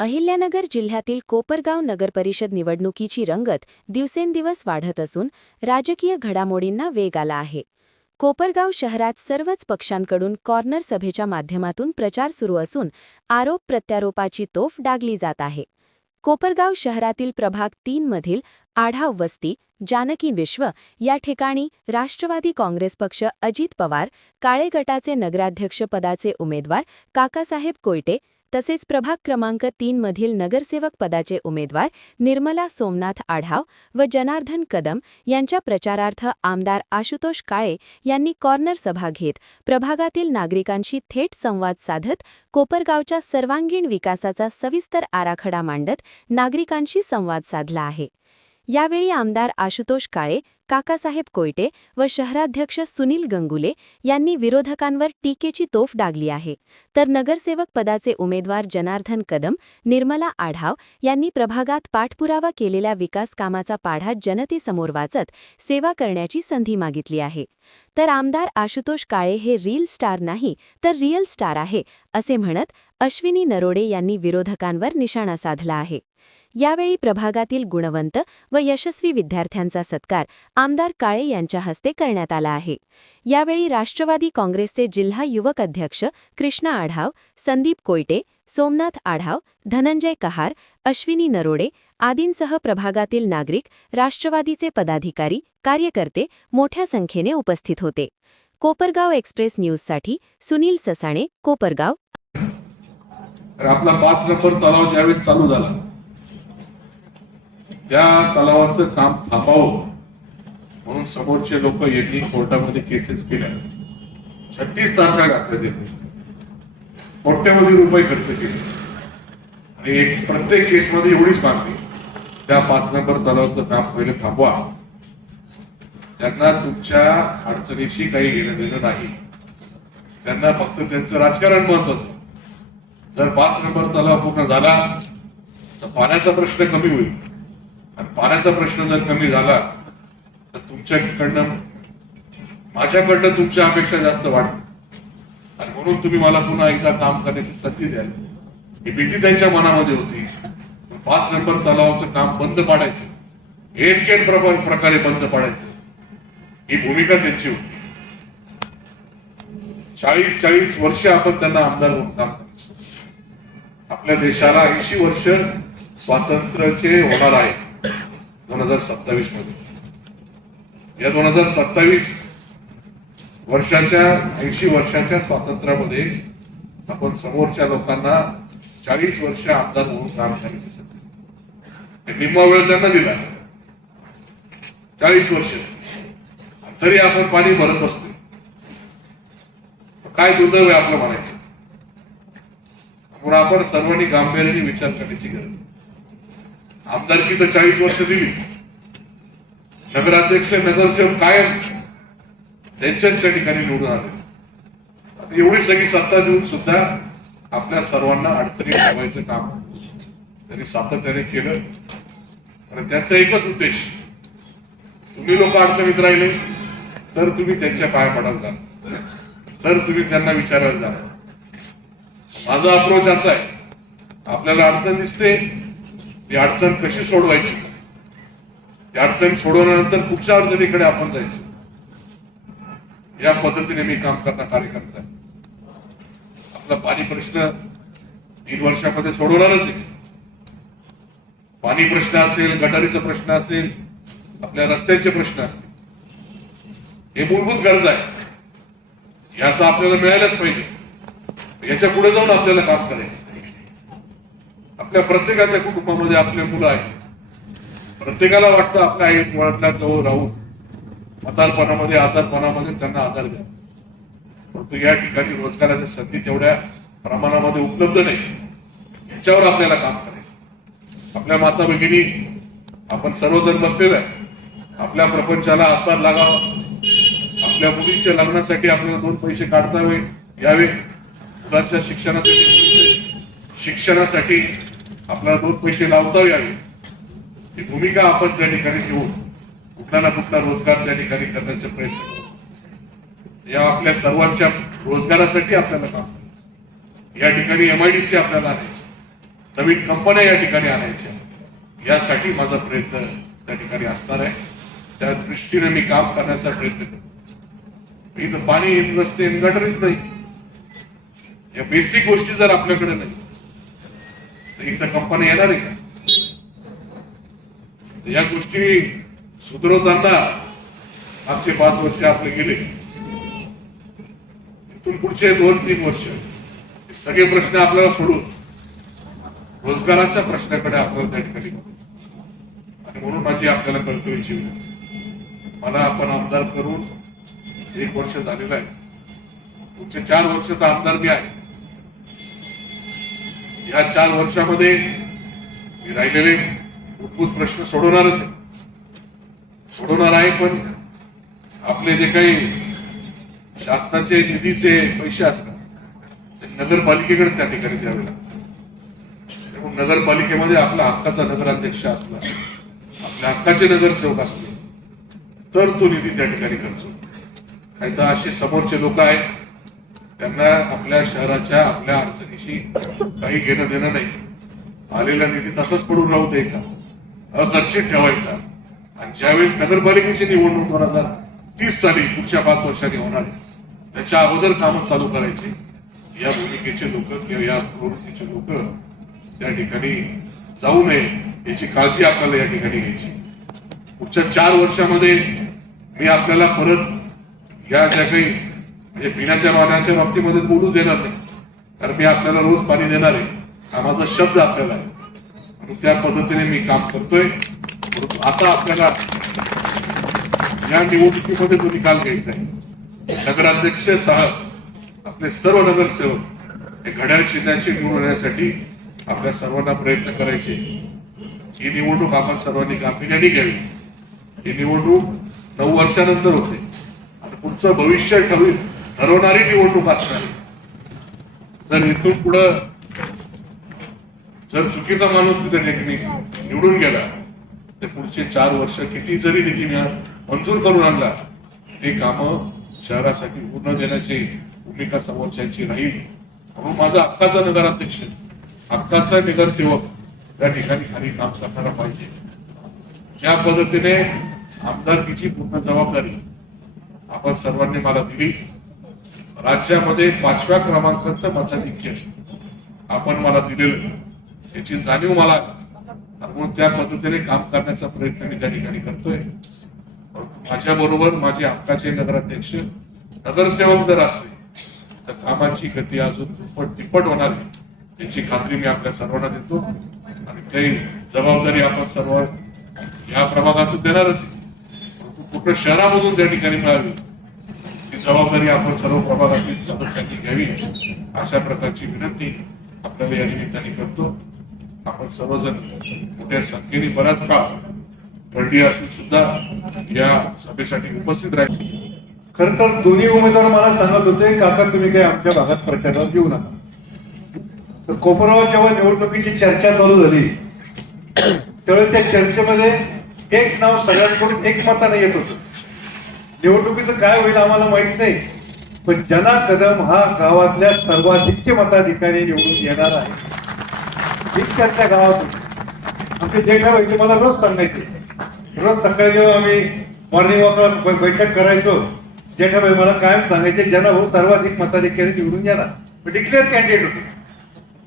अहिल्यानगर जिल्ह्यातील कोपरगाव नगरपरिषद निवडणुकीची रंगत दिवसेंदिवस वाढत असून राजकीय घडामोडींना वेग आला आहे. कोपरगाव शहरात सर्वच पक्षांकडून कॉर्नर सभेच्या माध्यमातून प्रचार सुरू असून आरोप प्रत्यारोपाची तोफ डागली जात आहे. कोपरगाव शहरातील प्रभाग 3 मधील आढाव वस्ती, जानकी विश्व या ठिकाणी राष्ट्रवादी काँग्रेस पक्ष अजित पवार, काळे गटाचे नगराध्यक्षपदाचे उमेदवार काकासाहेब कोयटे तसेच प्रभाग क्रमांक 3 मधील नगरसेवक पदाचे उमेदवार निर्मला सोमनाथ आढाव व जनार्दन कदम यांच्या प्रचारार्थ आमदार आशुतोष काळे यांनी कॉर्नर सभा घेत प्रभागातील नागरिकांशी थेट संवाद साधत कोपरगावच्या सर्वांगीण विकासाचा सविस्तर आराखडा मांडत नागरिकांशी संवाद साधला आहे. यावेळी आमदार आशुतोष काळे, काकासाहेब कोयटे व शहराध्यक्ष सुनील गंगुले यांनी विरोधकांवर टीकेची तोफ डागली आहे, तर नगरसेवक पदाचे उमेदवार जनार्दन कदम, निर्मला आढाव यांनी प्रभागात पाठपुरावा केलेल्या विकास कामाचा पाढा जनतेसमोर वाचत सेवा करण्याची संधी मागितली आहे. तर आमदार आशुतोष काळे हे रील स्टार नाही तर रिअल स्टार आहे असे म्हणत अश्विनी नरोडे यांनी विरोधकांवर निशाणा साधला आहे. यावेळी प्रभागातील गुणवंत व यशस्वी विद्यार्थ्यांचा सत्कार आमदार काळे यांच्या हस्ते करण्यात आला आहे. यावेळी राष्ट्रवादी काँग्रेसचे जिल्हा युवक अध्यक्ष कृष्णा आढाव, संदीप कोयटे, सोमनाथ आढाव, धनंजय कहार, अश्विनी नरोडे आदींसह प्रभागातील नागरिक, राष्ट्रवादीचे पदाधिकारी, कार्यकर्ते मोठ्या संख्येने उपस्थित होते. कोपरगाव एक्सप्रेस न्यूजसाठी सुनील ससाणे, कोपरगाव. आपला 5 नंबर तलाव ज्यावेळेस चालू झाला त्या तलावाचं काम थांबावं म्हणून समोरचे लोक यांनी कोर्टामध्ये केसेस केल्या. 36 तारखा घातल्या त्यांनी, कोट्यवधी रुपये खर्च केले आणि एक प्रत्येक केसमध्ये एवढीच मागणी, त्या 5 नंबर तलावाचं काम पहिले थांबवा. त्यांना तुमच्या अडचणीशी काही घेणं देणं नाही, त्यांना फक्त त्यांचं राजकारण महत्वाचं. जर 5 नंबर तलाव पूर्ण झाला तर पाण्याचा प्रश्न कमी होईल आणि पाण्याचा प्रश्न जर कमी झाला तर तुमच्याकडनं माझ्याकडनं तुमच्या अपेक्षा जास्त वाढतील आणि म्हणून तुम्ही मला पुन्हा एकदा काम करण्याची संधी द्याल ही भीती त्यांच्या मनामध्ये होती. 5 नंबर तलावाचं काम बंद पाडायचं, एकेक प्रकारे बंद पाडायचं ही भूमिका त्यांची होती. 40 वर्ष आपण त्यांना आमदार म्हणून काम करायचं. आपल्या देशाला 80 वर्ष स्वातंत्र्याचे होणार आहे 2027 मध्ये. या 2027 वर्षाच्या 80 वर्षाच्या स्वातंत्र्यामध्ये आपण समोरच्या लोकांना 40 वर्ष आमदार म्हणून काम करायचे संधी, निम्मा वेळ त्यांना दिला. 40 वर्ष तरी आपण पाणी भरत बसतोय. काय दुर्दैव आहे आपलं म्हणायचं. म्हणून आपण सर्वांनी गांभीर्याने विचार करण्याची गरज. आमदारकी तर 40 वर्ष दिली, नगराध्यक्ष नगरसेवक कायम त्यांच्याच त्या ठिकाणी निवडून आले. आता एवढी सगळी सत्ता देऊन सुद्धा आपल्या सर्वांना अडचणी ठेवायचं काम त्यांनी सातत्याने केलं. आणि त्यांचा एकच उद्देश, तुम्ही लोक अडचणीत राहिले तर तुम्ही त्यांच्या पाया पडायला जाणार, तर तुम्ही त्यांना विचारायला जाणार. माझा अप्रोच असा आहे, आपल्याला अडचण दिसते ती अडचण कशी सोडवायची, ती अडचण सोडवल्यानंतर पुढच्या अडचणीकडे आपण जायचं, या पद्धतीने मी काम करणार कार्यकर्ता आहे. आपला पाणी प्रश्न 3 वर्षामध्ये सोडवणारच आहे. पाणी प्रश्न असेल, गटारीचा प्रश्न असेल, आपल्या रस्त्यांचे प्रश्न असतील, हे मूलभूत गरज आहे. हे आता आपल्याला मिळायलाच पाहिजे. याच्या पुढे जाऊन आपल्याला काम करायचं. आपल्या प्रत्येकाच्या कुटुंबामध्ये आपले मुलं आहेत. प्रत्येकाला वाटतं आपल्या आई वडिलांजवळ राहून म्हातारपणामध्ये, आजारपणामध्ये त्यांना आधार द्या. परंतु या ठिकाणी रोजगाराच्या संधी तेवढ्या प्रमाणामध्ये उपलब्ध नाही. याच्यावर आपल्याला काम करायचं. आपल्या माता भगिनी आपण सर्वजण बसलेलो आहे. आपल्या प्रपंचाला हातभार लागावा. आपल्या मुलींच्या लग्नासाठी आपल्याला 2 पैसे काढता यावे. मुलांच्या शिक्षणासाठी आपल्याला 2 पैसे लावता यावे. ही भूमिका आपण त्या ठिकाणी घेऊन कुठला ना कुठला रोजगार त्या ठिकाणी करण्याचा प्रयत्न करू. या आपल्या सर्वांच्या रोजगारासाठी आपल्याला काम करायचं. या ठिकाणी MIDC आपल्याला आणायची. नवीन कंपन्या या ठिकाणी आणायच्या, यासाठी माझा प्रयत्न त्या ठिकाणी असणार आहे. त्या दृष्टीने मी काम करण्याचा प्रयत्न करतो. इथं पाणी, रस्ते, गटरीच नाही, या बेसिक गोष्टी जर आपल्याकडे नाही तर इथं कंपन्या येणार आहे का? या गोष्टी सुधारवताना मागचे 5 वर्ष आपले गेले. इथून पुढचे 2-3 वर्ष हे सगळे प्रश्न आपल्याला सोडून रोजगाराच्या प्रश्नाकडे आपल्याला त्या ठिकाणी बघायचं. आणि म्हणून माझी आपल्याला कळकळीची विनंती, मला आपण आमदार करून 1 वर्ष झालेलं आहे. पुढचे 4 वर्षाचा आमदार मी आहे. या 4 वर्षामध्ये मी राहिलेले मूलभूत प्रश्न सोडवणारच आहे, सोडवणार आहे. पण आपले जे काही शासनाचे निधीचे पैसे असतात ते नगरपालिकेकडे त्या ठिकाणी द्यावे लागतात. नगरपालिकेमध्ये आपला हक्काचा नगराध्यक्ष असला, आपल्या हक्काचे नगरसेवक असले तर तो निधी त्या ठिकाणी खर्च होतो. नाही तर असे समोरचे लोक आहेत, त्यांना आपल्या शहराच्या, आपल्या अडचणीशी काही घेणं देणं नाही. आलेला निधी तसाच पडून राहू द्यायचा, अखर्चित ठेवायचा. आणि ज्यावेळेस नगरपालिकेची निवडणूक 2030 साली पुढच्या 5 वर्षांनी होणार आहे, त्याच्या अगोदर कामं चालू करायचे. या भूमिकेचे लोक किंवा या प्रवृत्तीचे लोक त्या ठिकाणी जाऊ नये याची काळजी आपल्याला या ठिकाणी घ्यायची. पुढच्या 4 वर्षामध्ये मी आपल्याला परत या ज्या काही म्हणजे पिण्याच्या पाण्याच्या बाबतीमध्ये बोलूच देणार नाही, कारण मी आपल्याला रोज पाणी देणार आहे, हा माझा शब्द आपल्याला आहे. म्हणून त्या पद्धतीने मी काम करतोय. परंतु आता आपल्याला या निवडणुकीमध्ये जो निकाल घ्यायचा आहे, नगराध्यक्ष साहेब आपले सर्व नगरसेवक हे घड्याळ चिन्हाची निवडून येण्यासाठी आपल्या सर्वांना प्रयत्न करायचे. ही निवडणूक आपण सर्वांनी गांभीर्याने घ्यावी. ही निवडणूक 9 वर्षानंतर होते आणि पुढचं भविष्य ठरवणारी निवडणूक असणार. जर इथून पुढं जर चुकीचा माणूस तिथे निवडून गेला तर पुढचे 4 वर्ष किती जरी निधी मंजूर करून आणला, ते कामं शहरासाठी पूर्ण देण्याची भूमिका समोरच्यांची राहील. म्हणून माझा हक्काचा नगराध्यक्ष, हक्काचा नगरसेवक त्या ठिकाणी खाली काम करणारा पाहिजे. ज्या पद्धतीने आमदारकीची पूर्ण जबाबदारी आपण सर्वांनी मला दिली, राज्यामध्ये 5व्या क्रमांकाचं मताधिक्य आपण मला दिलेलं, याची जाणीव मला, म्हणून त्या पद्धतीने काम करण्याचा प्रयत्न मी त्या ठिकाणी करतोय. माझ्या बरोबर माझे हक्काचे नगराध्यक्ष, नगरसेवक जर असले तर कामाची गती अजून तिप्पट होणार आहे याची खात्री मी आपल्या सर्वांना देतो. आणि काही जबाबदारी आपण सर्व या प्रभागातून देणारच आहे, पूर्ण शहरामधून त्या ठिकाणी मिळावी ही जबाबदारी आपण सर्व प्रभागातील सदस्यांनी घ्यावी, अशा प्रकारची विनंती आपल्याला या निमित्ताने करतो. आपण सर्वजण मोठ्या संख्येने बराच काळ थंडी असून सुद्धा या सभेसाठी उपस्थित राहिले. खर तर दोन्ही उमेदवार मला सांगत होते, काका तुम्ही काही आमच्या भागात प्रचारात येऊ नका. तर कोपरावर जेव्हा निवडणुकीची चर्चा चालू झाली त्यावेळेस त्या चर्चेमध्ये एक नाव सगळ्यांकडून एकमताने येत होतं. निवडणुकीचं काय होईल आम्हाला माहित नाही, पण जना कदम हा गावातल्या सर्वाधिक मताधिकारी निवडून येणार आहे ही चर्चा गावात होती. आमचे जेठाबाई ते मला रोज सांगायचे, रोज सकाळी जेव्हा आम्ही मॉर्निंग वॉकला बैठक करायचो, जेठाबाई मला कायम सांगायचे जना भाऊ सर्वाधिक मताधिकारी निवडून येणार, डिक्लेअर कॅन्डिडेट होते.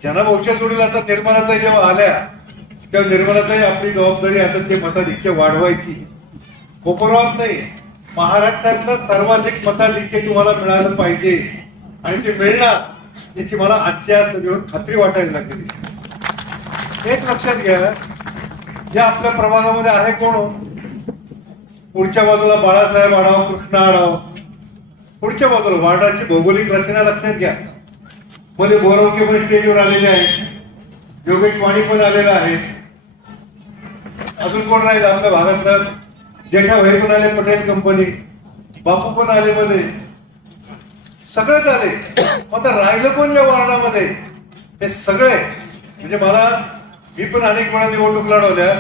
जना भाऊच्या जोडीला आता निर्मलाताई जेव्हा आल्या तेव्हा निर्मलाताई आपली जबाबदारी आता ते मताधिक्य वाढवायची. कोपरात नाही, महाराष्ट्रातलं सर्वाधिक मताधिक्य तुम्हाला मिळालं पाहिजे आणि ते मिळणार याची मला आजच्या सभेवर खात्री वाटायला लागली. एक लक्षात घ्या, जे आपल्या प्रभागामध्ये आहे कोण, पुढच्या बाजूला बाळासाहेब आढाव, कृष्णा आढाव, पुढच्या बाजूला वार्डाची भौगोलिक रचना लक्षात घ्या. मध्ये बोरवके पण स्टेजवर आलेले आहेत, योगेश वाणी पण आलेला आहे, अजून कोण राहील आपल्या भागातलं, जेठाभाई पण आले, पटेल कंपनी, बापू पण आले, मध्ये सगळेच आले. मग आता राहिलं कोण या वार्डामध्ये, हे सगळे म्हणजे मला, मी पण अनेक वेळा निवडणूक लढवल्या,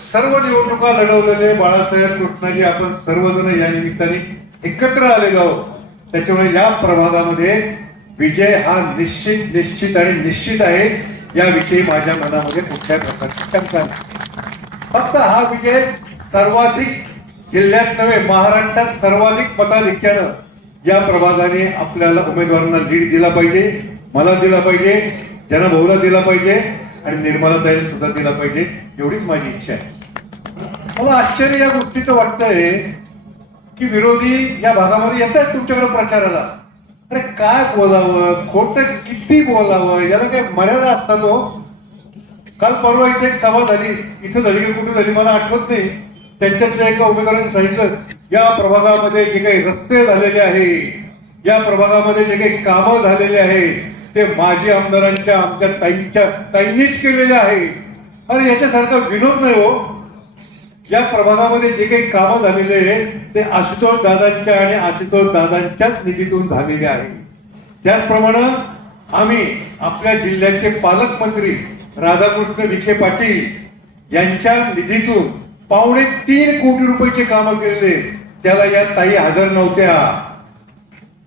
सर्व निवडणुका लढवलेले बाळासाहेब, कृष्णाजी आपण सर्वजण या निमित्ताने एकत्र आलेलो आहोत. त्याच्यामुळे या प्रभागामध्ये विजय हा निश्चित आणि निश्चित आहे. याविषयी माझ्या मनामध्ये कुठल्याही प्रकारची शंका नाही. फक्त हा विजय सर्वाधिक जिल्ह्यात नव्हे महाराष्ट्रात सर्वाधिक मताधिक्यानं या प्रभागाने आपल्याला उमेदवारांना लीड दिला पाहिजे, मला दिला पाहिजे, जनभाऊला दिला पाहिजे आणि निर्मलाताईला सुद्धा दिला पाहिजे, एवढीच माझी इच्छा आहे. मला आश्चर्य या गोष्टीचं वाटतंय की विरोधी या भागामध्ये येत आहेत तुमच्याकडे प्रचाराला. अरे काय बोलावं, खोटं किती बोलावं, याला काय मर्यादा असतात हो. काल परवा इथे एक सभा झाली, इथं झाली की कुठे झाली मला आठवत नाही. त्यांच्यातल्या एका उमेदवारांनी सांगितलं या प्रभागामध्ये जे काही रस्ते झालेले आहे, या प्रभागामध्ये जे काही कामं झालेले आहे ते माजी आमदारांच्या आमच्या ताईंनीच केलेले आहे. अरे याच्यासारखा विनोद नाही हो. या प्रभागामध्ये जे काही कामं झालेले आहे ते आशुतोष दादांच्या आणि आशुतोष दादांच्याच निधीतून झालेले आहे. त्याचप्रमाणे आम्ही आपल्या जिल्ह्याचे पालकमंत्री राधाकृष्ण विखे पाटील यांच्या निधीतून 3.25 कोटी रुपयाचे कामं केलेले. त्याला या ताई हजर नव्हत्या.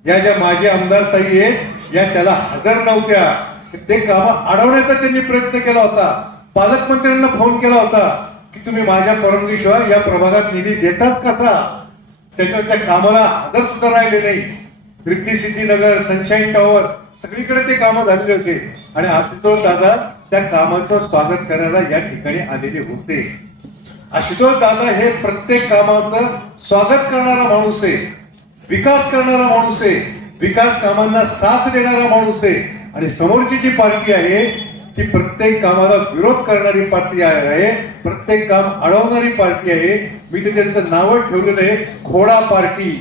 या ज्या माजी आमदार ताई आहेत या त्याला हजर नव्हत्या. ते कामं अडवण्याचा त्यांनी प्रयत्न केला होता. पालकमंत्र्यांना फोन केला होता की तुम्ही माझ्या परवानगीशिवाय या प्रभागात निधी देताच कसा. त्याच्यावर त्या कामाला हजर सुद्धा राहिले नाही. रिद्धी सिद्धीनगर, सनशाईन टॉवर सगळीकडे ते कामं झालेले होते आणि आशुतोष दादा त्या कामाचं स्वागत करायला या ठिकाणी आलेले होते. आशुतोष दादा हे प्रत्येक कामाचं स्वागत करणारा माणूस आहे, विकास करणारा माणूस आहे, विकास कामांना साथ देणारा माणूस आहे. आणि समोरची जी पार्टी आहे ती प्रत्येक कामाला विरोध करणारी पार्टी आहे, प्रत्येक काम अडवणारी पार्टी आहे. मी ते त्यांचं नाव ठेवलेलं आहे घोडा पार्टी.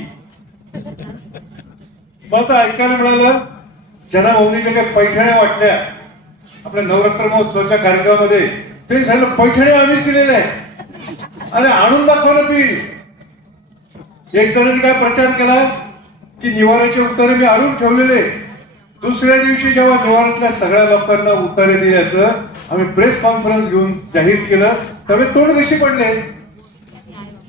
मला ऐकायला मिळालं जनाभाऊनी जे काही पैठण्या वाटल्या आपल्या नवरात्र महोत्सवाच्या कार्यक्रमामध्ये, ते सांगितलं पैठण्या आम्हीच दिलेल्या आहेत आणि आणून दाखवलं बिल. एक जणांनी काय प्रचार केला की निवाराचे उत्तरे मी आणून ठेवलेले. दुसऱ्या दिवशी जेव्हा निवारातल्या सगळ्या लोकांना उत्तरे दिल्याचं आम्ही प्रेस कॉन्फरन्स घेऊन जाहीर केलं त्यावेळी तोंड कशी पडले.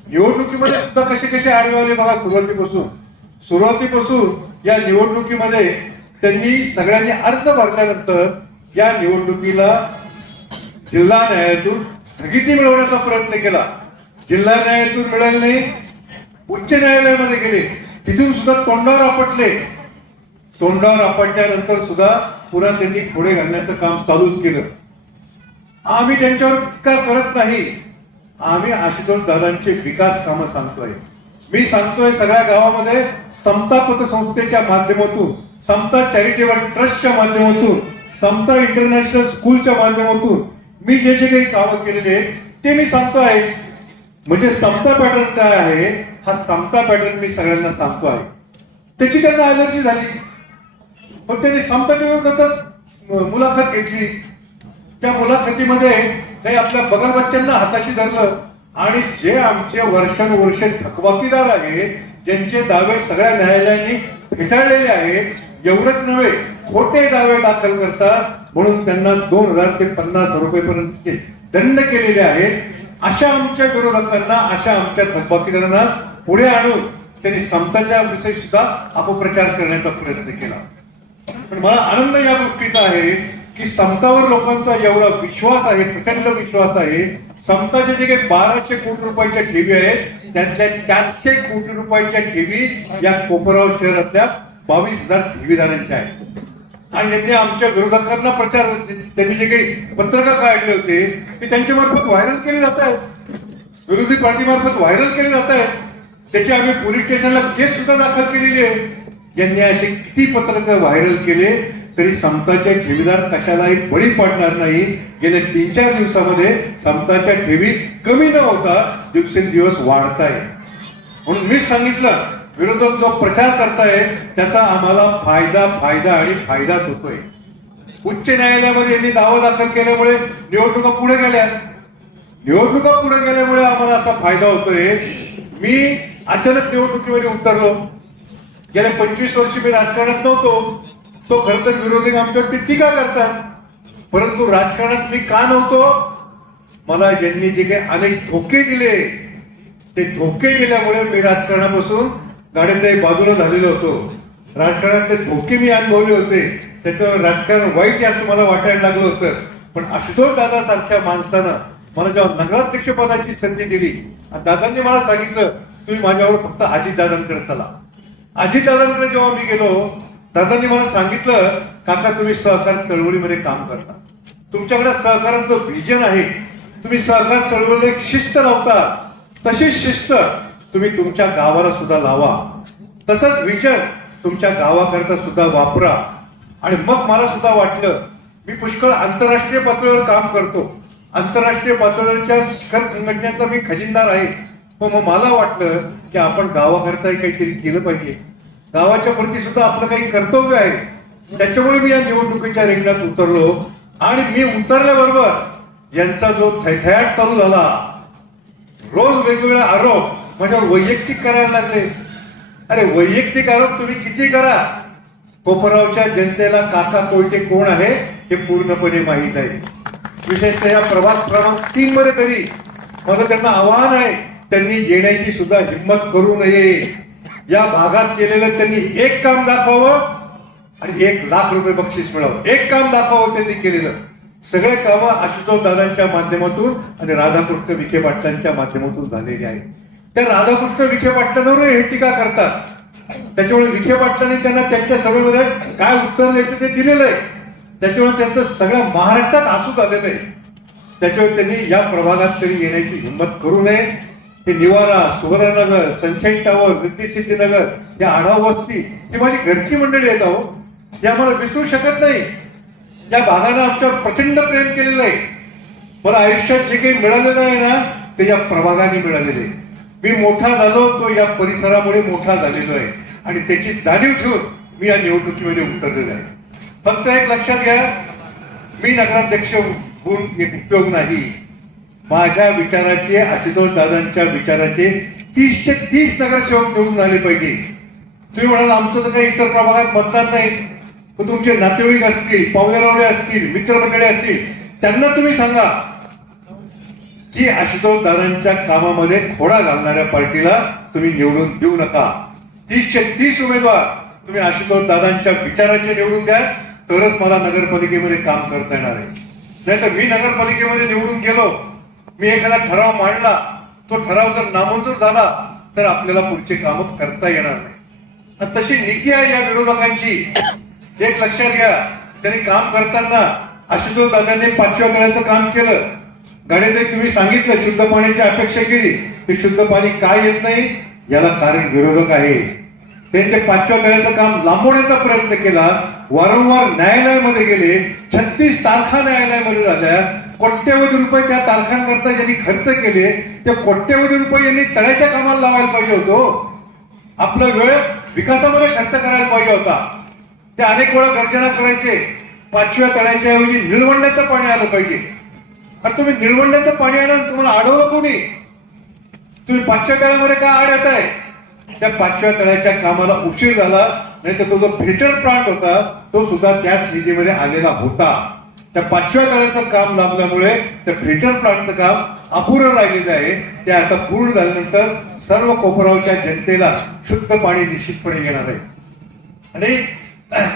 निवडणुकीमध्ये सुद्धा कसे कसे आडवे आले बघा. सुरुवातीपासून या निवडणुकीमध्ये त्यांनी सगळ्यांनी अर्ज भरल्यानंतर या निवडणुकीला जिल्हा न्यायालयातून स्थगिती मिळवण्याचा प्रयत्न केला. जिल्हा न्यायालयातून मिळाले नाही, उच्च न्यायालयामध्ये गेले, तिथून सुद्धा तोंडावर आपटले. तोंडावर आपटल्यानंतर सुद्धा पुन्हा त्यांनी खोडे घालण्याचं काम चालूच केलं. आम्ही त्यांच्यावर टीका करत नाही, आम्ही आशुतोष दादांचे विकास कामं सांगतोय. मी सांगतोय सगळ्या गावामध्ये समता पतसंस्थेच्या माध्यमातून, समता चॅरिटेबल ट्रस्टच्या माध्यमातून, समता इंटरनॅशनल स्कूलच्या माध्यमातून मी जे जे काही कामं केलेले आहेत ते मी सांगतोय. म्हणजे समता पॅटर्न काय आहे हा समता पॅटर्न मी सगळ्यांना सांगतो आहे. त्याची त्यांना अलर्जी झाली पण त्यांनी समताच्या विरोधातच मुलाखत घेतली. त्या मुलाखतीमध्ये काही आपल्या बगलबच्च्यांना हाताशी धरलं आणि जे आमचे वर्षानुवर्षे थकबाकीदार आहेत, ज्यांचे दावे सगळ्या न्यायालयांनी फेटाळलेले आहेत, एवढंच नव्हे खोटे दावे दाखल करतात म्हणून त्यांना 2,000 ते 50,000 रुपयेपर्यंतचे दंड केलेले आहेत. अशा आमच्या विरोधकांना, अशा आमच्या थकबाकीदारांना पुढे आणून त्यांनी समताच्या विषयी सुद्धा अपप्रचार करण्याचा प्रयत्न केला. पण मला आनंद या गोष्टीचा आहे की समतावर लोकांचा एवढा विश्वास आहे, प्रचंड विश्वास आहे. समताचे जे काही 1200 कोटी रुपयाच्या ठेवी आहेत त्यातल्या 400 कोटी रुपयाच्या ठेवी या कोपरगाव शहरातल्या 22,000 ठेवीदारांच्या आहेत. आणि त्यांनी आमच्या विरोधकांना प्रचार, त्यांनी जे काही पत्रकं काढले होते ते त्यांच्या मार्फत व्हायरल केले जात आहेत, विरोधी पार्टी मार्फत व्हायरल केले जात आहेत. त्याची आम्ही पोलीस स्टेशनला केस सुद्धा दाखल केलेली आहे. यांनी असे किती पत्रकं व्हायरल केले तरी समताचे ठेवीदार कशालाही बळी पडणार नाही. गेल्या 3-4 दिवसामध्ये समताच्या ठेवी कमी न होता दिवसेंदिवस वाढताय. म्हणून मीच सांगितलं विरोधक जो प्रचार करताय त्याचा आम्हाला फायदा आणि फायदाच होतोय. उच्च न्यायालयामध्ये यांनी दावा दाखल केल्यामुळे निवडणुका पुढे गेल्या. निवडणुका पुढे गेल्यामुळे आम्हाला असा फायदा होतोय. मी अचानक निवडणुकीमध्ये उतरलो. गेल्या 25 वर्षी मी राजकारणात नव्हतो. तो खरं तर विरोधी आमच्यावरती टीका करतात, परंतु राजकारणात मी का नव्हतो, मला ज्यांनी जे काही अनेक धोके दिले ते धोके दिल्यामुळे मी राजकारणापासून गाड्यात बाजूला झालेलो होतो. राजकारणातले धोके मी अनुभवले होते त्याचं राजकारण वाईट आहे असं मला वाटायला लागलं होतं. पण आशुतोष दादा सारख्या माणसानं मला जेव्हा नगराध्यक्ष पदाची संधी दिली आणि दादांनी मला सांगितलं तुम्ही माझ्यावर फक्त अजितदादांकडे चला. अजितदादांकडे जेव्हा मी गेलो, दादांनी मला सांगितलं काका तुम्ही सहकार चळवळीमध्ये काम करता, तुमच्याकडे सहकाराचं व्हिजन आहे, तुम्ही सहकार चळवळीला एक शिस्त लावता, तशीच शिस्त तुम्ही तुमच्या गावाला सुद्धा लावा, तसंच व्हिजन तुमच्या गावाकरता सुद्धा वापरा. आणि मग मला सुद्धा वाटलं मी पुष्कळ आंतरराष्ट्रीय पातळीवर काम करतो, आंतरराष्ट्रीय पातळीवरच्या शिखर संघटनेचा मी खजिनदार आहे, पण मग मला वाटलं की आपण गावाकरताही काहीतरी केलं पाहिजे, गावाच्या प्रती सुद्धा आपलं काही कर्तव्य आहे. त्याच्यामुळे मी या निवडणुकीच्या रिंगणात उतरलो. आणि मी उतरल्याबरोबर यांचा जो थैथयाट चालू झाला, रोज वेगवेगळे आरोप माझ्यावर वैयक्तिक करायला लागले. अरे वैयक्तिक आरोप तुम्ही किती करा, कोपरगावच्या जनतेला काका कोयटे कोण आहे हे पूर्णपणे माहीत आहे. विशेषतः या प्रभाग क्रमांक 3 मध्ये तरी माझं त्यांना आव्हान आहे, त्यांनी येण्याची सुद्धा हिंमत करू नये. या भागात केलेलं त्यांनी एक काम दाखवावं आणि 1 लाख रुपये बक्षीस मिळावं. एक काम दाखवावं त्यांनी केलेलं. सगळे कामं आशुतोष दादांच्या माध्यमातून आणि राधाकृष्ण विखे पाटलांच्या माध्यमातून झालेली आहे. त्या राधाकृष्ण विखे पाटलांवर हे टीका करतात, त्याच्यामुळे विखे पाटलांनी त्यांना त्यांच्या सभेमध्ये काय उत्तर द्यायचं ते दिलेलं आहे. त्याच्यामुळे त्यांचं सगळ्या महाराष्ट्रात आसूच आलेलं आहे. त्याच्यामुळे त्यांनी या प्रभागात तरी येण्याची हिंमत करू नये. हे निवारा, सुभद्रानगर, सनशाईन टॉवर, रिद्धी सिद्धीनगर, या आढाव वस्ती ही माझी घरची मंडळी आहेत अहो, हे आम्हाला विसरू शकत नाही. या भागानं आमच्यावर प्रचंड प्रेम केलेलं आहे. मला आयुष्यात जे काही मिळालेलं आहे ना ते या प्रभागाने मिळालेलं आहे. मी मोठा झालो तो या परिसरामुळे मोठा झालेलो आहे आणि त्याची जाणीव ठेवून मी या निवडणुकीमध्ये उतरलेलो आहे. फक्त एक लक्षात घ्या, मी नगराध्यक्ष होऊन एक उपयोग नाही. माझ्या विचाराचे, आशुतोष दादांच्या विचाराचे 30चे 30 नगरसेवक निवडून आले पाहिजे. तुम्ही म्हणाल आमचं तर काही इतर प्रभागात मतदान नाही, पण तुमचे नातेवाईक असतील, पाहुणेरावळे असतील, मित्रमंडळी असतील, त्यांना तुम्ही सांगा की आशुतोष दादांच्या कामामध्ये खोडा घालणाऱ्या पार्टीला तुम्ही निवडून देऊ नका. 30चे 30 उमेदवार तुम्ही आशुतोष दादांच्या विचाराचे निवडून द्या, तरच मला नगरपालिकेमध्ये काम करता येणार आहे. नाहीतर मी नगरपालिकेमध्ये निवडून गेलो, मी एखादा ठराव मांडला, तो ठराव जर नामंजूर झाला तर आपल्याला पुढचे काम करता येणार नाही. आणि तशी नीती आहे या विरोधकांची. एक लक्षात घ्या, त्यांनी काम करताना आशुतोष दादांनी 5व्या तळ्याचं काम केलं. गाडीने तुम्ही सांगितलं शुद्ध पाण्याची अपेक्षा केली, ते शुद्ध पाणी काय येत नाही याला कारण विरोधक आहे. त्यांचे 5व्या तळ्याचं काम लांबवण्याचा प्रयत्न केला, वारंवार न्यायालयामध्ये गेले, 36 तारखा न्यायालयामध्ये झाल्या, कोट्यवधी रुपये त्या तारखांकरता ज्यांनी खर्च केले ते कोट्यवधी रुपये यांनी तळ्याच्या कामाला लावायला पाहिजे होतो. आपला वेळ विकासामध्ये खर्च करायला पाहिजे होता. ते अनेक वेळा गर्जना करायचे 5व्या तळ्याच्या ऐवजी निळवंड्याचं पाणी आलं पाहिजे. अरे तुम्ही निळवंड्याचं पाणी आणून तुम्हाला अडवलं कोणी? तुम्ही 5व्या तळ्यामध्ये का आड येत आहे? त्या 5व्या तळ्याच्या कामाला उशीर झाला, नाही तर तो जो फिल्टर प्लांट होता तो सुद्धा त्याच निधीमध्ये आलेला होता. त्या 5व्या तळ्याचं काम लाभल्यामुळे त्या फिल्टर प्लांटचं काम अपुरं राहिलेलं आहे. ते आता पूर्ण झाल्यानंतर सर्व कोपरावच्या जनतेला शुद्ध पाणी निश्चितपणे येणार आहे. आणि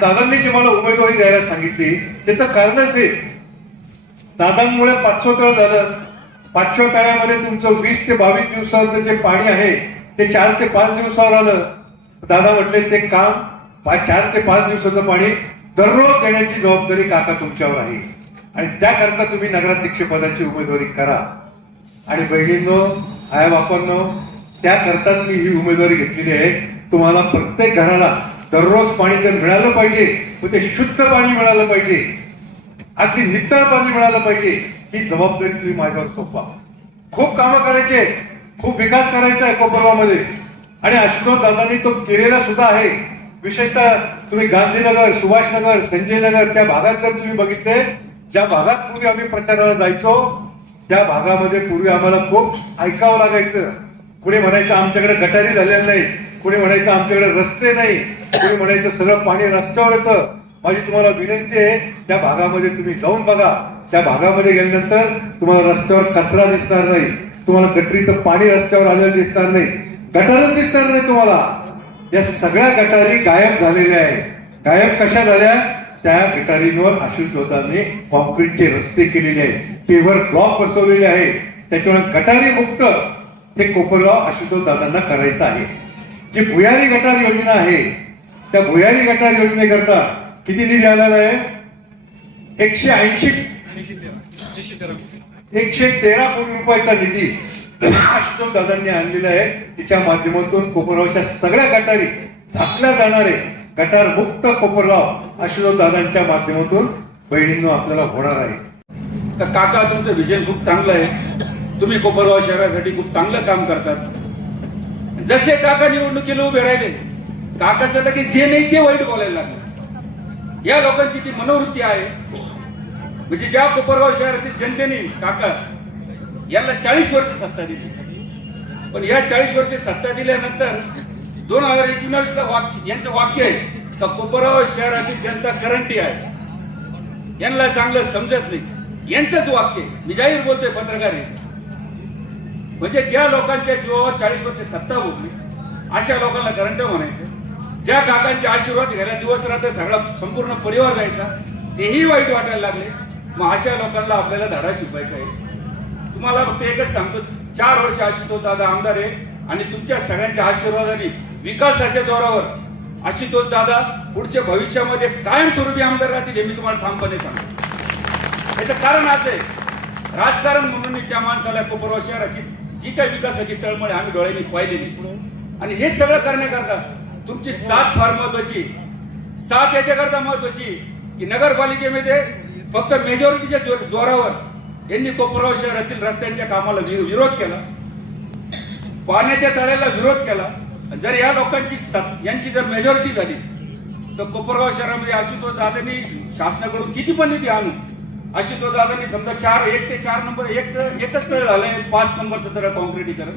दादांनी जी मला उमेदवारी द्यायला सांगितली त्याचं कारणच आहे, दादांमुळे 500 तळ झालं. 5व्या तळ्यामध्ये तुमचं 20 ते 22 दिवसाचं जे पाणी आहे ते 4 ते 5 दिवसावर आलं. दादा म्हटले ते काम 4 ते 5 दिवसाचं पाणी दररोज देण्याची जबाबदारी काका तुमच्यावर आहे आणि त्याकरता तुम्ही नगराध्यक्ष पदाची उमेदवारी करा. आणि बहिणींनो, आया बापांनो, त्याकरताच मी ही उमेदवारी घेतलेली आहे. तुम्हाला प्रत्येक घराला दररोज पाणी जर मिळालं पाहिजे तर ते शुद्ध पाणी मिळालं पाहिजे, अगदी नितळ पाणी मिळालं पाहिजे. ही जबाबदारी तुम्ही माझ्यावर सोपवा. खूप कामं करायचे, खूप विकास करायचा आहे कोपरगावमध्ये आणि आशुतोष दादांनी तो केलेला सुद्धा आहे. विशेषतः तुम्ही गांधीनगर, सुभाषनगर, संजयनगर त्या भागात जर तुम्ही बघितले, ज्या भागात पूर्वी आम्ही प्रचाराला जायचो त्या भागामध्ये पूर्वी आम्हाला खूप ऐकावं लागायचं. कुणी म्हणायचं आमच्याकडे गटारी झालेलं नाही, कुणी म्हणायचं आमच्याकडे रस्ते नाही, कुणी म्हणायचं सगळं पाणी रस्त्यावर येतं. माझी तुम्हाला विनंती आहे, त्या भागामध्ये तुम्ही जाऊन बघा. त्या भागामध्ये गेल्यानंतर तुम्हाला रस्त्यावर कचरा दिसणार नाही, तुम्हाला गटरीचं पाणी रस्त्यावर आलेलं दिसणार नाही, गटारच दिसणार नाही तुम्हाला. या सगळ्या गटारी गायब झालेल्या आहे. गायब कशा झाल्या? त्या गटारींवर आशुतोषांनी कॉन्क्रीटचे रस्ते केलेले आहेत, पेवर ब्लॉक बसवलेले आहेत. त्याच्यामुळे गटारी मुक्त हे कोपरगाव आशुतोष दादांना करायचं आहे. जी भुयारी गटार योजना आहे, त्या भुयारी गटार योजनेकरता किती निधी आलेला आहे? 113 कोटी रुपयाचा निधी आशुतोष दादांनी आणलेला आहे. तिच्या माध्यमातून कोपरगावच्या सगळ्या गटारी झाकल्या जाणारे गटार मुक्त कोपरगाव आशुतोष दादांच्या माध्यमातून बहिणींनो आपल्याला होणार आहे. तर काका, तुमचं विजन खूप चांगलं आहे. तुम्ही कोपरगाव शहरासाठी खूप चांगलं काम करतात. जसे काका निवडणुकीला उभे राहिले, काकाचं लगेच जे नाही ते वाईट बोलायला लागले. या लोकांची ती मनोवृत्ती आहे. म्हणजे ज्या कोपरगाव शहरातील जनतेने काका यांना 40 वर्ष सत्ता दिली, पण या 40 वर्ष सत्ता दिल्यानंतर 2019ला यांचं वाक्य आहे का कोपरगाव शहरातील जनता करंटी आहे, यांना चांगलं समजत नाही. यांचंच वाक्य मी जाहीर बोलतोय, पत्रकार आहे. म्हणजे ज्या लोकांच्या जीवावर 40 वर्ष सत्ता भोगली अशा लोकांना करंट म्हणायचं. ज्या काकांचे आशीर्वाद घ्यायला दिवस रात्र सगळा संपूर्ण परिवार जायचा, तेही वाईट वाटायला लागले. मग अशा लोकांना आपल्याला धडा शिकवायचा आहे. तुम्हाला फक्त एकच सांगतो, 4 वर्ष आशुतोष दादा आमदार आहे आणि तुमच्या सगळ्यांच्या आशीर्वादाने विकासाच्या जोरावर आशुतोष दादा पुढच्या भविष्यामध्ये कायमस्वरूपी आमदार राहतील, हे मी तुम्हाला ठामपणे सांगतो. याचं कारण असं आहे, राजकारण म्हणून त्या माणसाला कोपरगाव शहराची जी काही विकासाची तळमळ आम्ही डोळ्यांनी पाहिलेली, आणि हे सगळं करण्याकरता तुमची साथ फार महत्वाची. साथ याच्याकरता महत्वाची की नगरपालिकेमध्ये फक्त मेजॉरिटीच्या जोरावर यांनी कोपरगाव शहरातील रस्त्यांच्या कामाला विरोध केला, पाण्याच्या तळ्याला विरोध केला. जर या लोकांची यांची जर मेजॉरिटी झाली तर कोपरगाव शहरामध्ये आशुतोष दादांनी शासनाकडून किती पण निधी आणू, आशुतोष दादांनी समजा 1 ते 4 नंबर एकच तळ झालंय, 5 नंबरचं तळ कॉन्क्रिटीकरण,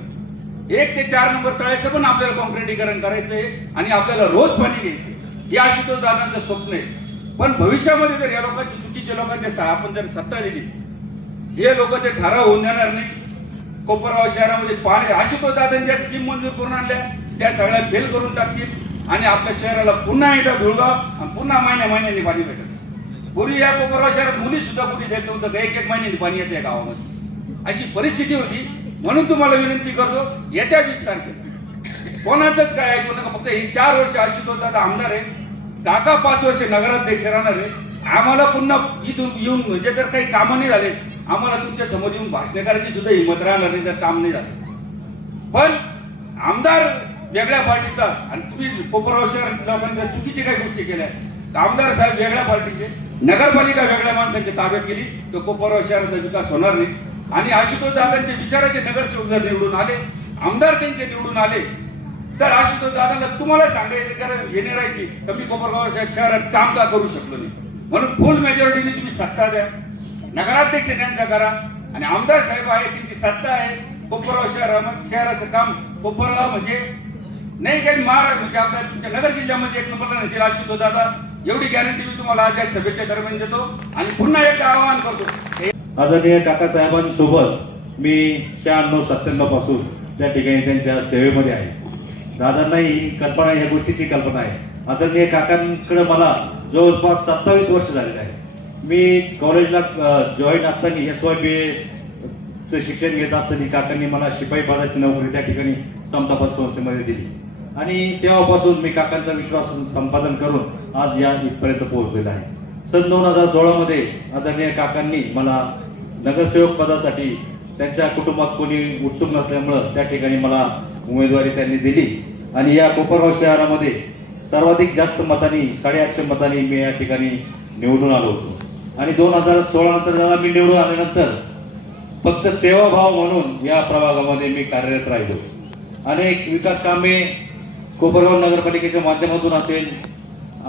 1 ते 4 नंबर तळ्याचं पण आपल्याला कॉन्क्रिटीकरण करायचंय आणि आपल्याला रोज पाणी घ्यायचंय. हे आशुतोष दादांचं स्वप्न आहे. पण भविष्यामध्ये जर या लोकांची चुकीच्या लोकांच्या आपण जर सत्ता दिली, हे लोक ते ठराव होऊन देणार नाही. कोपरगाव शहरामध्ये पाणी आशुतोष दादांनी ज्या स्कीम मंजूर करून आणल्या त्या सगळ्या फेल करून टाकतील आणि आपल्या शहराला पुन्हा एकदा धुळगाव आणि पुन्हा महिन्याने पाणी भेटत. पूर्वी या कोपरगाव शहरात मुली सुद्धा कुठे देत नव्हतं, 1 महिन्याने पाणी येतं या गावामध्ये. अशी परिस्थिती होती. म्हणून तुम्हाला विनंती करतो, येत्या 20 तारखेला कोणाचंच काय ऐकू नका. फक्त ही 4 वर्ष आशुतोष दादा आमदार आहे, काका 5 वर्ष नगराध्यक्ष राहणार आहे. आम्हाला पुन्हा इथून येऊन म्हणजे जर काही कामं नाही झाले, आम्हाला तुमच्या समोर येऊन भाषण करायची सुद्धा हिंमत राहणार नाही जर काम नाही झालं. पण आमदार वेगळ्या पार्टीचा आणि तुम्ही कोपरगाव शहर लोकांच्या चुकीची काही गोष्टी केल्या, आमदार साहेब वेगळ्या पार्टीचे, नगरपालिका वेगळ्या माणसांच्या ताब्यात गेली तर कोपरगाव शहराचा विकास होणार नाही. आणि आशुतोष दादांच्या विचाराचे नगरसेवक जर निवडून आले, आमदार त्यांचे निवडून आले, तर आशुतोष दादांना तुम्हाला सांगायचं कारण येणे राहायची कमी कोपरगाव शहरात काम का करू शकलो नाही. म्हणून फुल मेजॉरिटीने तुम्ही सत्ता द्या, नगराध्यक्ष त्यांचा करा आणि आमदार साहेब आहे त्यांची सत्ता आहे. कोपरगाव शहराचं काम कोपरगाव म्हणजे नाही काही म्हणजे आपल्या तुमच्या नगर जिल्ह्यामध्ये 1 नंबरला नेतील आशुतोष दादा, एवढी गॅरंटी मी तुम्हाला आज या सभेच्या दरम्यान देतो. आणि पुन्हा एकदा आवाहन करतो, आदरणीय काकासाहेबांसोबत मी 96-97 पासून त्या ठिकाणी त्यांच्या सेवेमध्ये आहे. दादांनाही कल्पना, या गोष्टीची कल्पना आहे. आदरणीय काकांकडे मला जवळपास 27 वर्ष झालेले आहे. मी कॉलेजला जॉईन असताना SYBA शिक्षण घेत असताना काकांनी मला शिपाई पदाची नोकरी त्या ठिकाणी समतापद संस्थेमध्ये दिली आणि तेव्हापासून मी काकांचा विश्वास संपादन करून आज या इथपर्यंत पोहोचलेला आहे. सन 2016 मध्ये आदरणीय काकांनी मला नगरसेवक पदासाठी त्यांच्या कुटुंबात कोणी उत्सुक नसल्यामुळं त्या ठिकाणी मला उमेदवारी त्यांनी दिली आणि या कोपरगाव शहरामध्ये सर्वाधिक जास्त मतांनी 850 मतांनी मी या ठिकाणी निवडून आलो होतो. आणि 2016 नंतर जेव्हा मी निवडून आल्यानंतर फक्त सेवाभाव म्हणून या प्रभागामध्ये मी कार्यरत राहिलो. अनेक विकास कामे कोपरगाव नगरपालिकेच्या माध्यमातून असेल,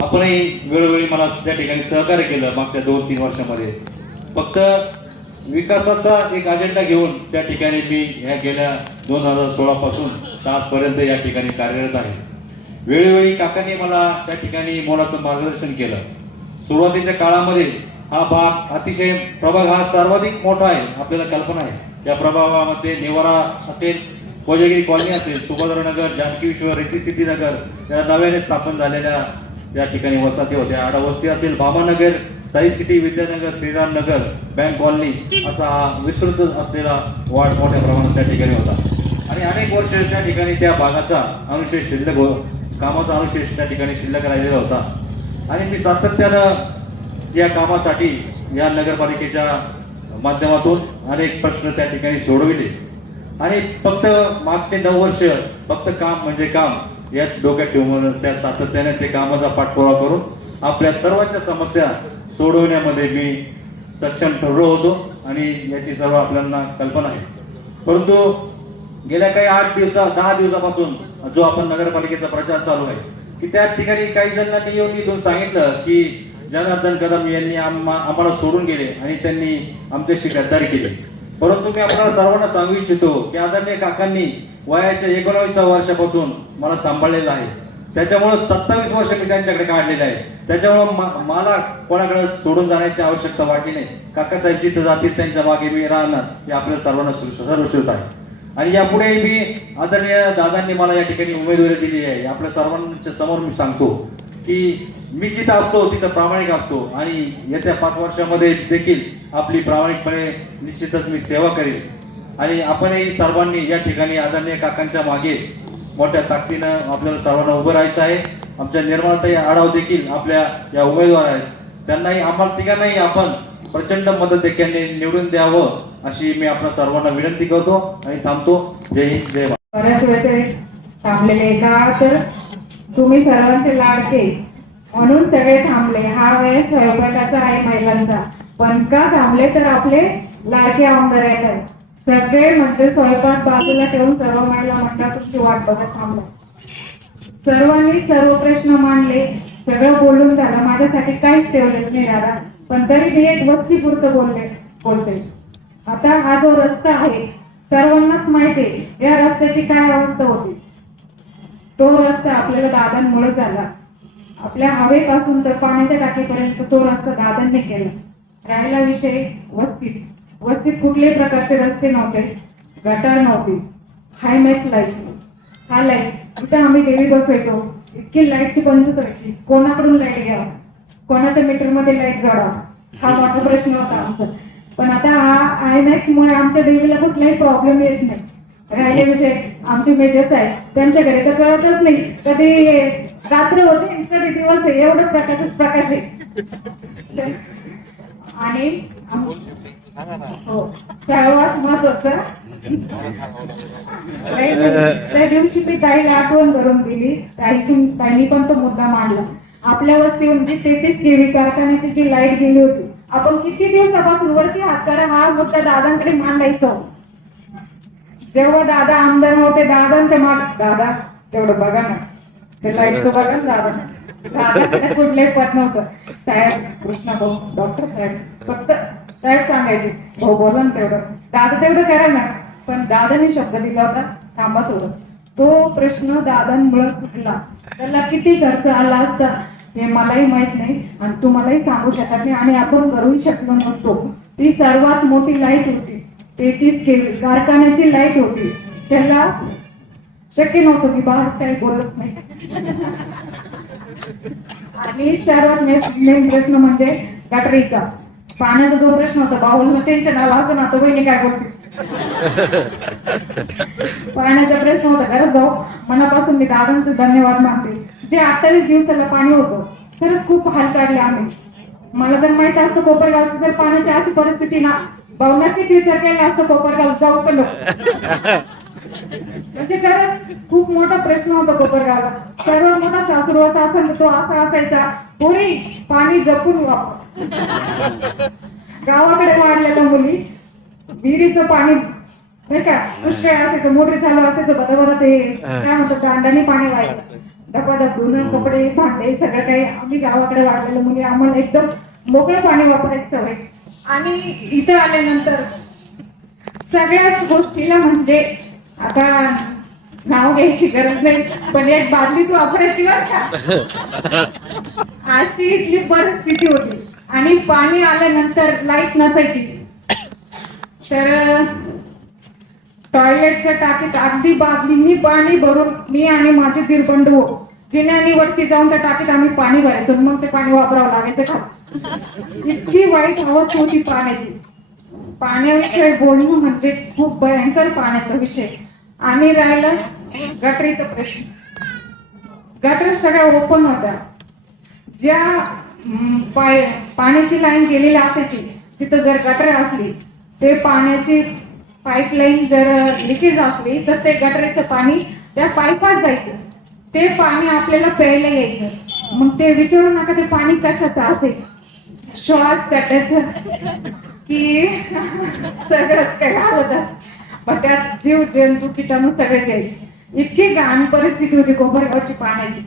आपणही वेळोवेळी मला त्या ठिकाणी सहकार्य केलं मागच्या 2-3 वर्षामध्ये. फक्त विकासाचा एक अजेंडा घेऊन त्या ठिकाणी मी ह्या गेल्या 2016 पासून आजपर्यंत या ठिकाणी कार्यरत आहे. वेळोवेळी काकांनी मला त्या ठिकाणी मोलाचं मार्गदर्शन केलं. सुरुवातीच्या काळामध्ये हा भाग अतिशय प्रभाग हा सर्वाधिक मोठा आहे, आपल्याला कल्पना आहे. या प्रभागामध्ये निवारा असेल, कोजागिरी कॉलनी असेल, सुभद्रनगर, जानकी विश्व, रिद्धी सिद्धी नगर, या नव्याने स्थापन झालेल्या त्या ठिकाणी वसाहती होत्या. आडावस्ती असेल, बाबानगर, साई सिटी, विद्यानगर, श्रीराम नगर, बँक कॉलनी असा हा विस्तृत असलेला वार्ड मोठ्या प्रमाणात त्या ठिकाणी होता. आणि अनेक वर्ष त्या ठिकाणी त्या भागाचा अनुशेष शिल्लक कामाचा अनुशेष त्या ठिकाणी शिल्लक राहिलेला होता. आणि मी सातत्यानं या कामासाठी या नगरपालिकेच्या माध्यमातून अनेक प्रश्न त्या ठिकाणी सोडविले. आणि फक्त मागचे 9 वर्ष फक्त काम म्हणजे काम याच डोक्यात ठेवून त्या सातत्याने ते कामाचा पाठपुरावा करून आपल्या सर्वांच्या समस्या सोडवण्यामध्ये मी सक्षम ठरलो होतो आणि याची सर्व आपल्याला कल्पना आहे. परंतु गेल्या काही 10 दिवसापासून जो आपण नगरपालिकेचा प्रचार चालू आहे की त्या ठिकाणी काही जणांनी येऊन इथून सांगितलं की जनार्दन कदम यांनी आम्हाला सोडून गेले आणि त्यांनी आमच्याशी गद्दारी केली. परंतु मी आपल्याला सर्वांना सांगू इच्छितो की आदरणीय काकांनी वयाच्या 19व्या वर्षापासून मला सांभाळलेलं आहे. त्याच्यामुळे 27 वर्ष मी त्यांच्याकडे काढलेले आहे. त्याच्यामुळे मला कोणाकडे सोडून जाण्याची आवश्यकता वाटली नाही. काकासाहेब जिथे जातील त्यांच्या मागे मी राहणार हे आपल्याला सर्वांना सर्वश्रुत आहे. आणि यापुढे मी आदरणीय दादांनी मला या ठिकाणी उमेदवारी दिली आहे. आपल्या सर्वांच्या समोर मी सांगतो की मी जिथं असतो तिथं प्रामाणिक असतो आणि येत्या 5 वर्षामध्ये देखील आपली प्रामाणिकपणे निश्चितच मी सेवा करेन. आणि आपणही सर्वांनी या ठिकाणी आदरणीय काकांच्या मागे मोठ्या ताकदीनं आपल्याला सर्वांना उभं राहायचं आहे. आमच्या निर्मळताई आढाव देखील आपल्या या उमेदवार आहेत. त्यांनाही आम्हाला तिघांनाही आपण प्रचंड मताधिक्याने निवडून द्यावं अशी मी आपल्या सर्वांना विनंती करतो आणि थांबतो. जय हिंद, जय भारत. बऱ्याच वेळेस थांबलेले का तर तुम्ही सर्वांचे लाडके म्हणून सगळे थांबले. हा वेळ स्वयंपाकाचा आहे महिलांचा, पण का थांबले तर आपले लाडके आमदार आहेत. सगळे म्हणजे स्वयंपाक बाजूला ठेवून सर्व महिला म्हणतात तुमची वाट बघत थांबला. सर्वांनी सर्व प्रश्न मांडले, सगळं बोलून झालं. माझ्यासाठी काहीच ठेवलेलं नाही दादा, पण तरी मी एक वस्तीपुरतं बोलते. आता हा जो रस्ता आहे सर्वांनाच माहिती आहे या रस्त्याची काय अवस्था होती. तो रस्ता आपल्याला दादांमुळे झाला. आपल्या हवेपासून तर पाण्याच्या टाकीपर्यंत तो रस्ता दादांनी केला. राहिला विषय वस्तीत कुठल्याही प्रकारचे रस्ते नव्हते, गटार नव्हती, हायमॅक्स लाईट. हा लाईट इथं आम्ही देवी बसवायचो, इतकी लाईटची पंचत व्हायची. कोणाकडून लाईट घ्यावा, कोणाच्या मीटरमध्ये लाईट जोडावा, हा मोठा प्रश्न होता आमचा. पण आता हा आयमॅक्स मुळे आमच्या देवीला कुठलाही प्रॉब्लेम येत नाही. राहिले विषय आमचे मेजर्स आहेत, त्यांच्या घरी तर कळतच नाही कधी रात्र होते कधी दिवस आहे, एवढं प्रकाश आहे. आणि हो सर्वात महत्वाचं त्या दिवशी मी ताईला आठवण करून दिली. ताईनी पण तो मुद्दा मांडला. आपल्या वस्तीहून जी 33 केव्ही कारखान्याची जी लाईट गेली होती, आपण किती दिवसापासून वरती हात करा हा मुद्दा दादांकडे मांडायचो. जेव्हा दादा आमदार होते दादांच्या दादा तेवढं बघा ना, ते लाईटचं बघा ना दादाकडे कुठलंही पद नव्हतं. साहेब कृष्णा भाऊ डॉक्टर साहेब फक्त साहेब सांगायचे, भाऊ बोला ना तेवढं, दादा तेवढं करा ना. पण दादाने शब्द दिला होता थांबा थोडं. तो प्रश्न दादांमुळे सुटला. त्याला किती खर्च आला असता हे मलाही माहित नाही आणि तुम्हालाही सांगू शकत नाही आणि आपण करूही शकलो नसतो. ती सर्वात मोठी लाईट होती, 33 केव्ही कारखान्याची लाईट होती. त्याला शक्य नव्हतं की बाहेर काही बोलत नाही. आणि सर्वात मेन प्रश्न म्हणजे गटरीचा पाण्याचा जो प्रश्न होता, बाहुलला टेन्शन आला असं ना, तो बहिणी काय बोलते. पाण्याचा प्रश्न होता. खरंच भाऊ मनापासून मी दादांचे धन्यवाद मानते. जे 28 दिवसाला पाणी होतं, खरंच खूप हाल काढले आम्ही. मला जर माहित असतं कोपरगावची जर पाण्याची अशी परिस्थिती ना, भाऊ नक्कीच विचार केला असतं कोपरगाव जाऊ पण म्हणजे खरंच खूप मोठा प्रश्न होता कोपरगावला. सर्वात मोठा सासुरवास असेल तो असा असायचा, पोरी पाणी जपून वापर. गावाकडे वाढलेल्या मुली विहिरीचं पाणी नाही का दुष्काळ असायचं, मोटरी चालू असायचं, बरोबर ते काय म्हणतात दांडाने पाणी व्हायचं. धपाधप धुणं कपडे भांडे सगळं काही. आम्ही गावाकडे वाढलेल्या मुली आम्हाला एकदम मोकळं पाणी वापरायची सवय. आणि इथं आल्यानंतर सगळ्याच गोष्टीला म्हणजे आता नाव घ्यायची गरज नाही, पण एक बादलीच वापरायची बरं का, अशी इथली परिस्थिती होती. आणि पाणी आल्यानंतर लाईट नसायची तर टॉयलेटच्या टाकीत अगदी बादलींनी पाणी भरून मी आणि माझे दीर बंधू जिन्यानी वरती जाऊन त्या टाकीत आम्ही पाणी भरायचो, मग ते पाणी वापरावं लागायचं का? इतकी वाईट अवस्था होती पाण्याची. पाण्याविषयी बोलणं म्हणजे खूप भयंकर पाण्याचा विषय. आणि राहिलं गटरीचा प्रश्न. गटर सगळ्या ओपन होत्या. ज्या पाण्याची लाईन गेलेली असायची तिथं जर गटर असली, ते पाण्याची पाईपलाईन जर लिकेज असली तर ते गटरीचं पाणी त्या पाईपात जायचं. ते पाणी आपल्याला प्यायला यायचं. मग ते विचारू नका ते पाणी कशाचं असेल, श्वास काढायचं की सगळंच काय होतं. मग त्यात जीव जंतू किटाणू सगळे यायचे. इतकी घाण परिस्थिती होती कोपरगावची पाण्याची.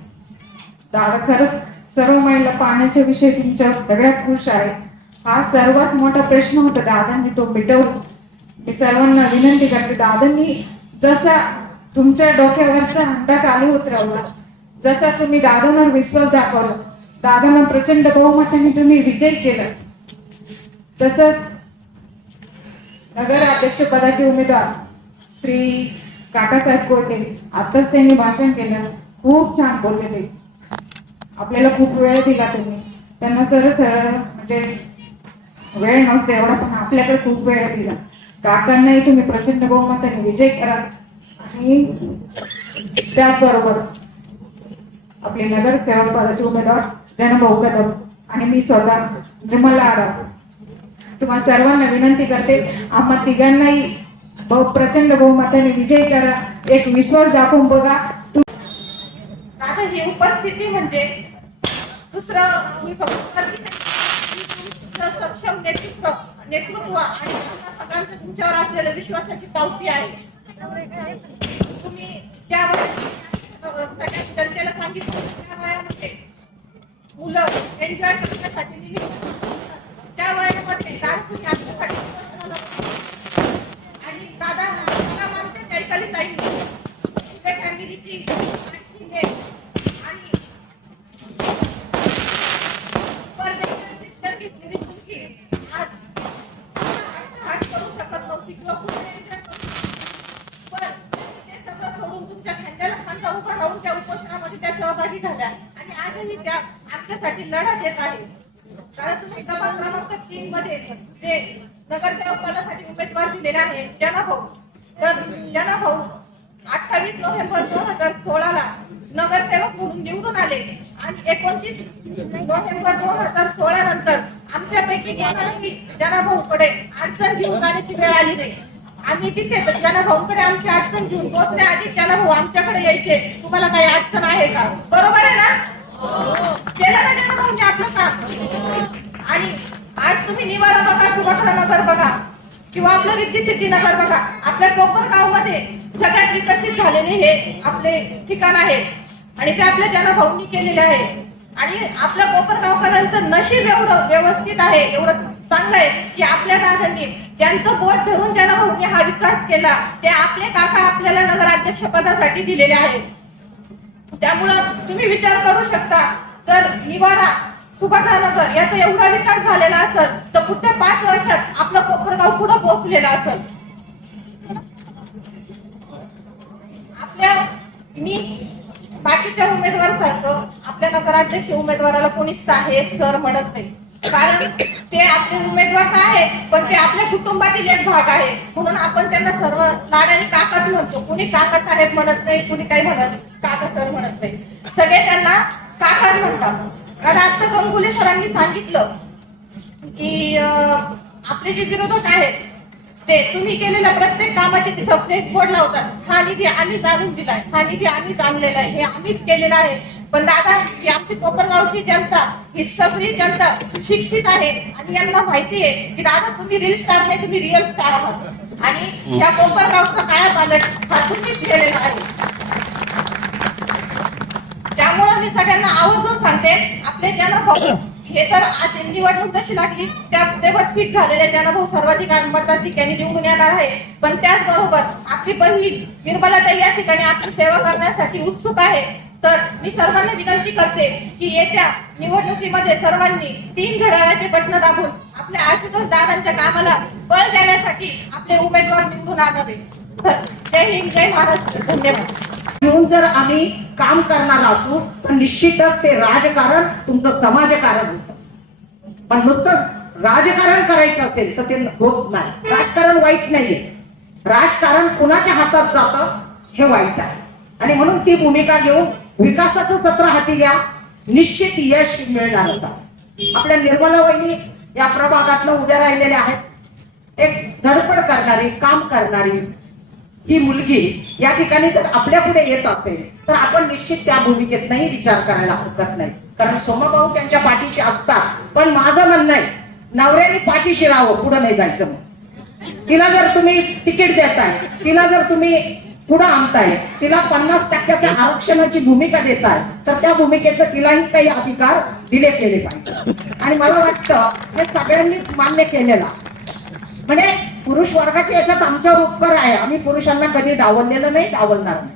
दादा खरंच सर्व महिला पाण्याच्या विषयी तुमच्या सगळ्यात खुश आहे. हा सर्वात मोठा प्रश्न होता, दादांनी तो मिटवला. मी सर्वांना विनंती करते, दादांनी जसा तुमच्या डोक्यावरचा हंडा खाली उतरवला, जसा तुम्ही दादांवर विश्वास दाखवला, दादांना प्रचंड बहुमताने तुम्ही विजय केला, तसंच नगराध्यक्ष पदाचे उमेदवार श्री काकासाहेब कोटे आताच त्यांनी भाषण केलं, खूप छान बोलले. ते आपल्याला खूप वेळ दिला तुम्ही त्यांना. सरळ म्हणजे वेळ नसते एवढा, पण आपल्याकडे खूप वेळ दिला. काकांनाही तुम्ही प्रचंड बहुमताने विजय करा. आणि त्याचबरोबर आपले नगरसेवक पदाचे उमेदवार जनभाऊ कदम आणि मी स्वतः निर्मला आराम तुम्हा सर्वांना विनंती करते, आम्हा तिघांनाही प्रचंड बहुमताने विजय करा. एक विश्वास दाखवून बघा. आता ही उपस्थिती म्हणजे दुसरं मी फक्त सक्षम नेतृत्व आणि सगळ्यांचं तुमच्यावर असलेल्या विश्वासाची पावती आहे. तुम्ही ज्या सगळ्या जनतेला सांगितलं त्या वयामध्ये मुलं एन्जॉय करण्यासाठी दिली, त्या वयामध्ये दादा तुम्ही आपल्यासाठी आणि दादा मला मानते चैताली ताई फॅमिलीची आणि परदेशात शिक्षण घेतलेली मुलगी आज करू शकत नव्हती किंवा पण ते सगळं सोडून तुमच्या खांद्याला खांदा उभा राहून त्या उपोषणामध्ये त्या सहभागी झाल्या आणि आजही त्या आमच्यासाठी लढा देत आहे. कारण तुम्ही प्रभाग क्रमांक 3 मध्ये जे नगरसेवक पदासाठी उमेदवार दिलेले आहे जनाभाऊ, तर जनाभाऊ 28 नोव्हेंबर 2016 ला नगरसेवक म्हणून निवडून आले आणि 29 नोव्हेंबर 2016 नंतर आमच्यापैकी कोणालाही जनाभाऊकडे अडचण घेऊन जाण्याची वेळ आली नाही. आम्ही तिथे जनाभाऊकडे आमची अडचण घेऊन पोहोचण्याआधी जनाभाऊ आमच्याकडे यायचे, तुम्हाला काही अडचण आहे का? बरोबर आहे ना? केलं ना जनाभाऊंनी आपलं काम. आणि आज तुम्ही निवारा बघा, सुभद्रा नगर बघा किंवा आपलं रिद्धी सिद्धी नगर बघा, आपल्या कोपरगाव मध्ये सगळ्यात विकसित झालेले हे आपले ठिकाण आहे आणि ते आपल्या जनाभाऊंनी केलेले आहे. आणि आपल्या कोपरगावकरांचं नशीब एवढं व्यवस्थित आहे, एवढं चांगलं आहे की आपल्या दादांनी ज्यांचं बोट धरून जनाभाऊंनी हा विकास केला ते आपले काका आपल्याला नगराध्यक्ष पदासाठी दिलेले आहेत. त्यामुळं तुम्ही विचार करू शकता, जर निवारा सुभद्रा नगर याचा एवढा विकास झालेला असेल तर पुढच्या 5 वर्षात आपलं कोपरगाव पुढे पोहोचलेलं असेल. मी बाकीच्या उमेदवार सारखं आपल्या नगराध्यक्ष उमेदवाराला कोणी साहेब सर म्हणत नाही, कारण ते आपले उमेदवार आहे पण ते आपल्या कुटुंबातील एक भाग आहे. म्हणून आपण त्यांना सर्व लाडाने काकाच म्हणतो. कुणी काका साहेब म्हणत नाही, कुणी काही म्हणत काका सर म्हणत नाही, सगळे त्यांना काकाच म्हणतात. कारण आता गंगुले सरांनी सांगितलं की आपले जे विरोधक आहेत ते तुम्ही केलेल्या प्रत्येक कामाचे तिथं फ्लेक्स बोर्ड लावतात, हा निधी आम्हीच आणून दिलाय, हा निधी आम्हीच आणलेला आहे, हे आम्हीच केलेलं आहे. पण दादा, ही आमची कोपरगावची जनता, ही सगळी जनता सुशिक्षित आहे आणि यांना माहिती आहे की दादा तुम्ही रील स्टार नाही, तुम्ही रिअल स्टार आहात आणि ह्या कोपरगावचा काया पालट हा तुम्हीच केलेला आहे. त्यामुळे मी सगळ्यांना आवर्जून सांगते, आपले जनाभाऊ हे तर आज निवडणूक जशी लागली तेव्हाच फिक्स झालेले जनाभाऊ सर्वाधिक मतदार ठिकाणी निवडून येणार आहे. पण त्याचबरोबर आपली बहीण निर्मलाताई या ठिकाणी आपली सेवा करण्यासाठी उत्सुक आहे. तर मी सर्वांना विनंती करते की येत्या निवडणुकीमध्ये सर्वांनी 3 घड्याळाचे बटन दाबून आपल्या आशुतोष दादांच्या कामाला बळ देण्यासाठी आपले उमेदवार निवडून आणावे. जय हिंद, जय महाराष्ट्र. धन्यवाद. घेऊन जर आम्ही काम करणार असू तर निश्चितच ते राजकारण तुमचं समाजकारण होतं. पण नुसतं राजकारण करायचं असेल तर ते होत नाही. राजकारण वाईट नाहीये, राजकारण कुणाच्या हातात जातं हे वाईट आहे. आणि म्हणून ती भूमिका घेऊन विकासाचं सत्र हाती घ्या, निश्चित यश मिळणार होता. आपल्या निर्मला वहिनी या प्रभागातनं उभ्या राहिलेल्या आहेत. एक धडपड करणारी, काम करणारी ही मुलगी या ठिकाणी जर आपल्या पुढे येत असेल तर आपण निश्चित त्या भूमिकेतनंही विचार करायला हरकत नाही. कारण सोमाभाऊ त्यांच्या पाठीशी असतात. पण माझं म्हणणं आहे, नवऱ्याने पाठीशी राहावं, पुढे नाही जायचं. मग तिला जर तुम्ही तिकीट देताय, तिला जर तुम्ही पुढे आणताय, तिला 50% आरक्षणाची भूमिका देताय, तर त्या भूमिकेचं तिलाही काही अधिकार दिले गेले पाहिजे. आणि मला वाटतं हे सगळ्यांनीच मान्य केलेला. म्हणजे पुरुष वर्गाच्या याच्यात आमच्यावर उपकार आहे. आम्ही पुरुषांना कधी डावललेलं नाही, डावलणार नाही.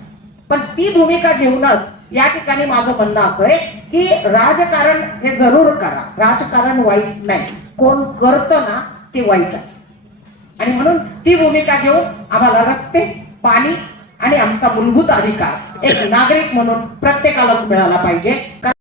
पण ती भूमिका घेऊनच या ठिकाणी माझं म्हणणं असं आहे की राजकारण हे जरूर करा. राजकारण वाईट नाही, कोण करतं ना ते वाईट असतं. आणि म्हणून ती भूमिका घेऊन आम्हाला रस्ते, पाणी आणि आमचा मूलभूत अधिकार एक नागरिक म्हणून प्रत्येकालाच मिळाला पाहिजे.